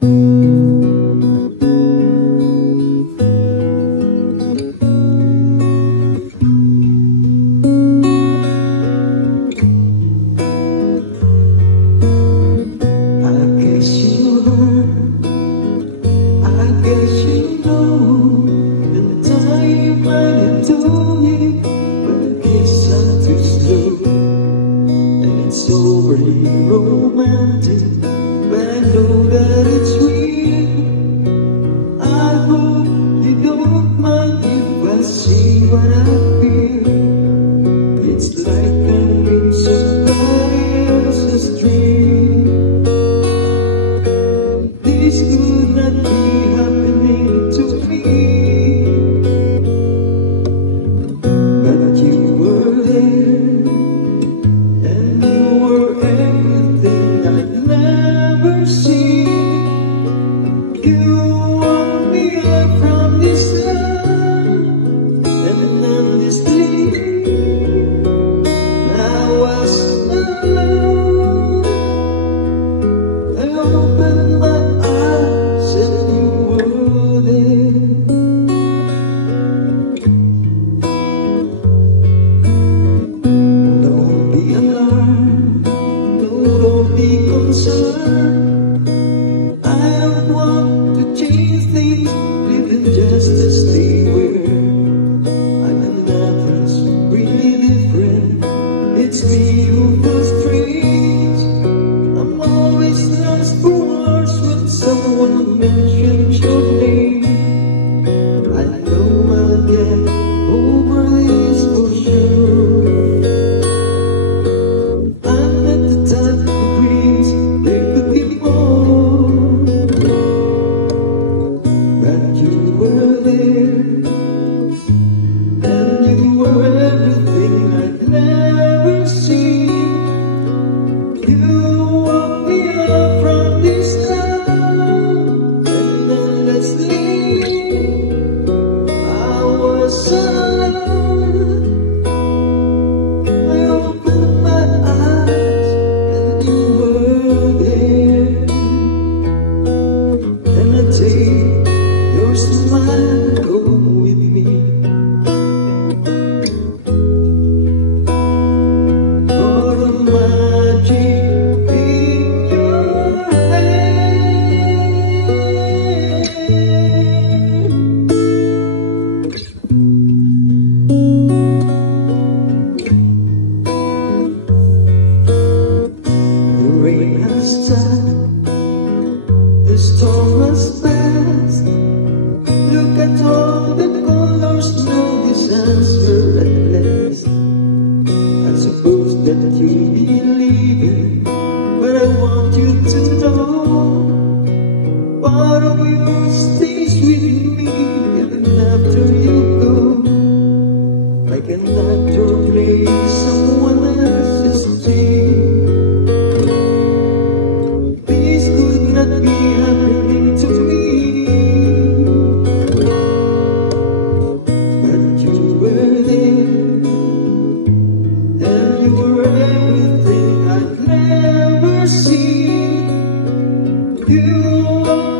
Romantic, but I know that it's real. I hope you don't mind if I say what I feel. It's like I'm in somebody else's dream. This could not be happening to me, but you were there. I don't want to change things, living just to stay where I know nothing's really different. It's me who feels strange. I'm always lost for words when someone mentions your name. I know I'll get over this for sure. I'm at the top of dreams. The storm has passed. Look at all the colors, no disaster at last. I suppose that you believe it, but I want you to know part of you stays with me even after you go. Like an actor plays someone else's dream. You